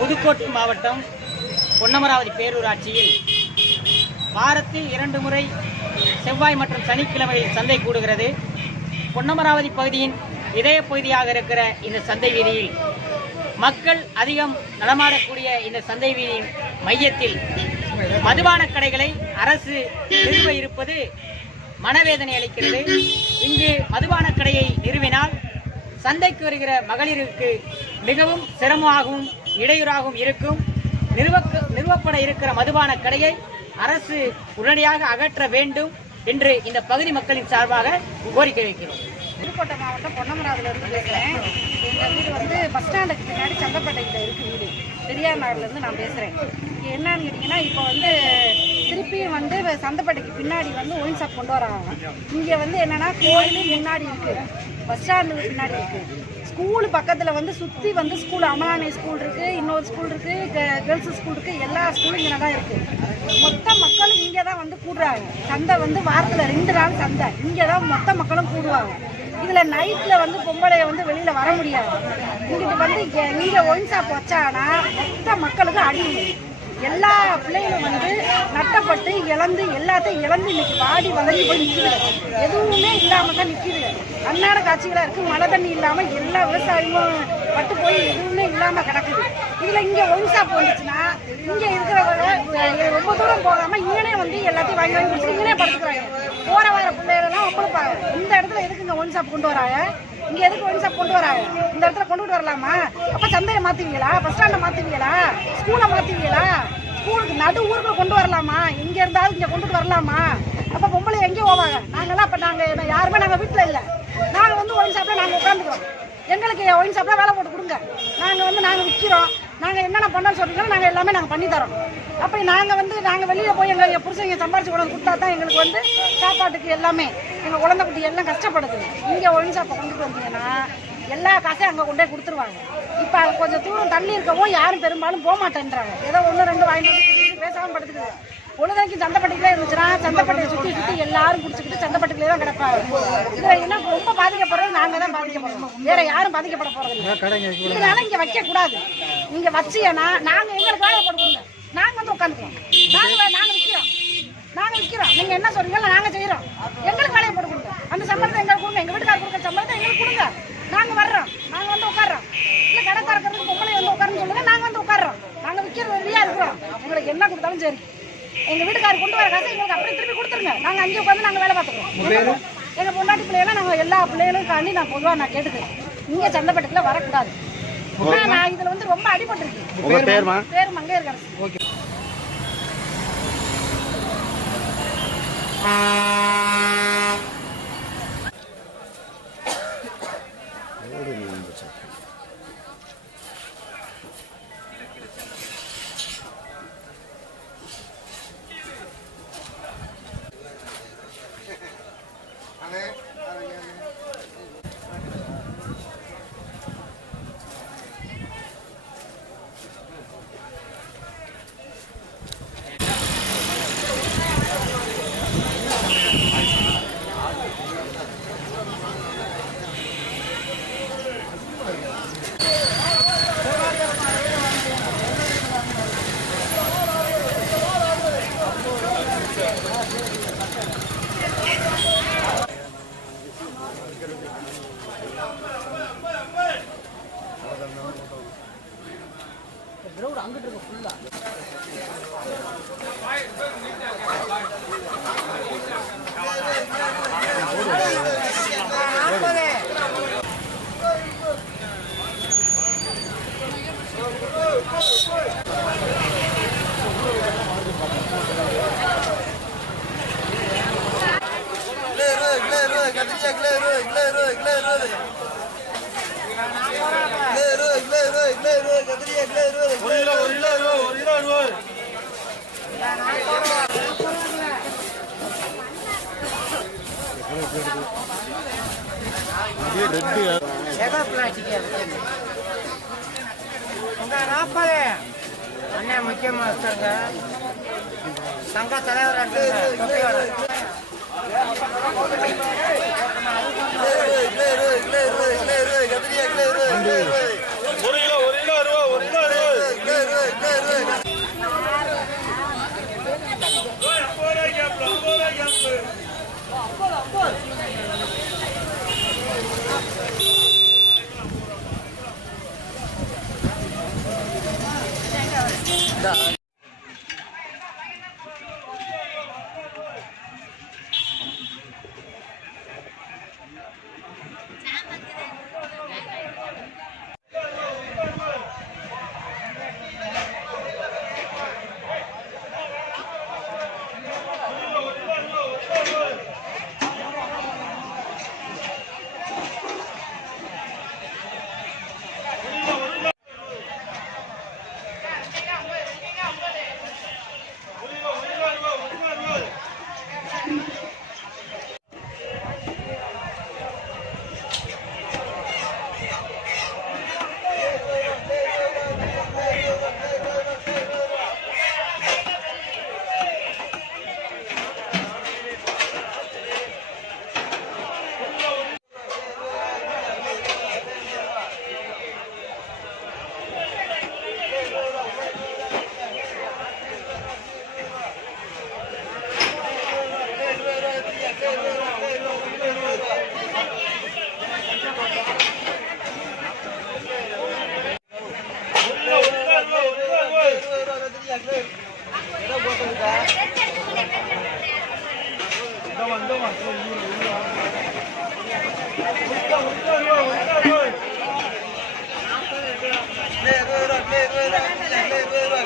புதுக்கோட்டை மாவட்டம் பொன்னமராவதி பேரூராட்சியில் வாரத்தில் இரண்டு முறை செவ்வாய் மற்றும் சனிக்கிழமையில் சந்தை கூடுகிறது. பொன்னமராவதி பகுதியின் இதய பகுதியாக இருக்கிற இந்த சந்தை வீதியில் மக்கள் அதிகம் நடமாடக்கூடிய இந்த சந்தை வீதியின் மையத்தில் மதுபான கடைகளை அரசு நிறுவ இருப்பது மனவேதனை அளிக்கிறது. இங்கு மதுபான கடையை நிறுவினால் சந்தைக்கு வருகிற மகளிருக்கு மிகவும் சிரமமாகவும் இடையூறாகவும் இருக்கும். நிறுவக்க நிறுவப்பட இருக்கிற மதுபான கடையை அரசு உடனடியாக அகற்ற வேண்டும் என்று இந்த பகுதி மக்களின் சார்பாக கோரிக்கை வைக்கிறோம். புதுக்கோட்டை மாவட்டம் பொன்னமராவிலிருந்து பேசுகிறேன் எங்கள் வீடு வந்து பஸ் ஸ்டாண்டுக்கு பின்னாடி சந்தப்பேட்டை இருக்கு வீடு. பெரியார் நகர்லேருந்து நான் பேசுகிறேன் இங்க என்னன்னு கேட்டிங்கன்னா இப்போ வந்து திருப்பியும் வந்து சந்தப்பேட்டைக்கு பின்னாடி வந்து ஒயின் ஷாப் கொண்டு வராங்க. இங்கே வந்து என்னென்னா கோயில் முன்னாடி இருக்குது பஸ் ஸ்டாண்டுக்கு பின்னாடி இருக்குது ஸ்கூல் பக்கத்தில் வந்து சுற்றி வந்து ஸ்கூல் அமலானி ஸ்கூல் இருக்குது இன்னொரு ஸ்கூல் இருக்குது கேர்ள்ஸ் ஸ்கூல் இருக்குது எல்லா ஸ்கூலும் இங்கே தான் இருக்குது மொத்த மக்களும் இங்கே தான் வந்து கூடுறாங்க. சந்தை வந்து வாரத்தில் ரெண்டு நாள் சந்தை. இங்கே தான் மொத்த மக்களும் கூடுவாங்க. இதில் நைட்டில் வந்து பொம்பளைய வந்து வெளியில் வர முடியாது. இங்கிட்டு வந்து இங்கே இங்க ஒயின் ஷாப் வச்சானா மொத்த மக்களுக்கு அடி எல்லா பிள்ளைகளும் வந்து நட்டப்பட்டு இழந்து எல்லாத்தையும் இழந்து இன்னைக்கு வாடி வளர்ந்து போய் நிற்கிது எதுவுமே இல்லாமல் தான் நிற்கிது அன்னாட காட்சிகளாக இருக்குது மழை தண்ணி இல்லாமல் எல்லா விவசாயமும் பட்டு போய் எதுவுமே இல்லாமல் கிடக்குது. இதில் இங்கே ஒயின் ஷாப் வந்துச்சுன்னா இருக்கிறவங்க ரொம்ப தூரம் போகாமல் இங்கனே வந்து எல்லாத்தையும் வாங்கி வாங்கி கொடுத்து இங்கனே படுத்துக்கிறாங்க. போகிற வர பிள்ளைகளெல்லாம் ஒப்படைப்பாங்க. இந்த இடத்துல எதுக்கு இங்கே ஒன் ஷாப் கொண்டு வராங்க? இங்கே எதுக்கு ஒன் ஷாப் கொண்டு வராங்க? இந்த அப்ப சந்தையை மாத்துவீங்களா பஸ் ஸ்டாண்டை மாத்துவீங்களா ஸ்கூலை மாத்துவீங்களா ஸ்கூலுக்கு நடு ஊருக்குள்ள கொண்டு வரலாமா? இங்க இருந்தாலும் இங்க கொண்டுட்டு வரலாமா? அப்ப பொம்பளை எங்கே போவாங்க. நாங்கெல்லாம் அப்ப நாங்க யாருமே நாங்க வீட்டுல இல்ல. நாங்க வந்து ஒயின் ஷாப்ல நாங்க உட்காந்துக்கிறோம் எங்களுக்கு ஒயின் ஷாப்ல வேலை போட்டு கொடுங்க. நாங்க வந்து நாங்க விற்கிறோம் நாங்க என்னென்ன பண்ணோம்னு சொல்றீங்களோ நாங்க எல்லாமே நாங்க பண்ணி தரோம். அப்படி நாங்க வந்து நாங்க வெளியில போய் எங்க எங்க புருஷங்க சம்பாரிச்சு கொண்டு கொடுத்தா தான் எங்களுக்கு வந்து சாப்பாட்டுக்கு எல்லாமே எங்க குழந்தை குட்டி எல்லாம் கஷ்டப்படுது. இங்க ஒயின் ஷாப்பை கொண்டுட்டு வந்தீங்கன்னா எல்லா காசையும் அங்க கொண்டே கொடுத்துருவாங்க. இப்ப கொஞ்சம் தூரம் தள்ளி இருக்கவும் யாரும் பெரும்பாலும் போக மாட்டேன்றாங்க ஏதோ ஒன்று ரெண்டு வாங்கிட்டு வந்து குடிச்சிட்டு பேசாம படுத்துக்குது. பொழுதைக்கு சந்தைப்பட்டிகளே இருந்துச்சுன்னா சந்தைப்பட்டியை சுற்றி சுற்றி எல்லாரும் குடிச்சுக்கிட்டு சந்தைப்பட்டிகளே தான் கிடப்பாங்க. இதுல என்ன ரொம்ப பாதிக்கப்படுறது நாங்க தான் பாதிக்கப்படுறோம் வேற யாரும் பாதிக்கப்பட இல்லை. இதனால இங்க வைக்க கூடாது நீங்க வச்சீங்கன்னா நாங்க எங்களுக்கு வேலை போட்டு கொடுங்க. நாங்க வந்து உட்காந்துக்கிறோம். நாங்க வே- நாங்க விற்கிறோம் நாங்க விற்கிறோம் நீங்க என்ன சொல்றீங்களோ நாங்க செய்யறோம் எங்களுக்கு வேலையை போட்டு கொடுங்க. அந்த சம்பளத்தை எங்களுக்கு கொடுங்க. எங்க வீட்டுக்காரர் கொடுக்குற சம்பளத்தை எங்களுக்கு கொடுங்க. நாங்க வர்றோம். நாங்க வந்து உட்கார்றோம். இல்ல கடை திறக்கிறதுக்கு பொம்பளை வந்து உட்காருன்னு சொல்லுங்க நாங்க வந்து உட்கார்றோம். நாங்க விற்கிறது ரெடியா இருக்கிறோம். எங்களுக்கு என்ன கொடுத்தாலும் சரி. எங்க வீட்டுக்காரர் கொண்டு வர காசை எங்களுக்கு அப்படியே திருப்பி கொடுத்துருங்க. நாங்க அங்கே உட்காந்து நாங்க வேலை பார்த்துக்கிறோம் எங்க பொண்டாட்டி பிள்ளைகளை நாங்க எல்லா பிள்ளைகளும் காண்டி நான் பொதுவா நான் கேட்டுக்கிறேன். இங்க சந்தைப்பட்டுக்குள்ள வரக்கூடாது. நான் இதுல வந்து ரொம்ப அடிபட்டிருக்கேன் பேர் மங்கையர் அண்ணன் முக்கியமா இருக்காங்க சங்க தலைவர் தொகையோட ஒரு கிலோ ஒரு கிலோ அறுபது ஒரு கிலோ அறுபது 안 팔아 안 팔아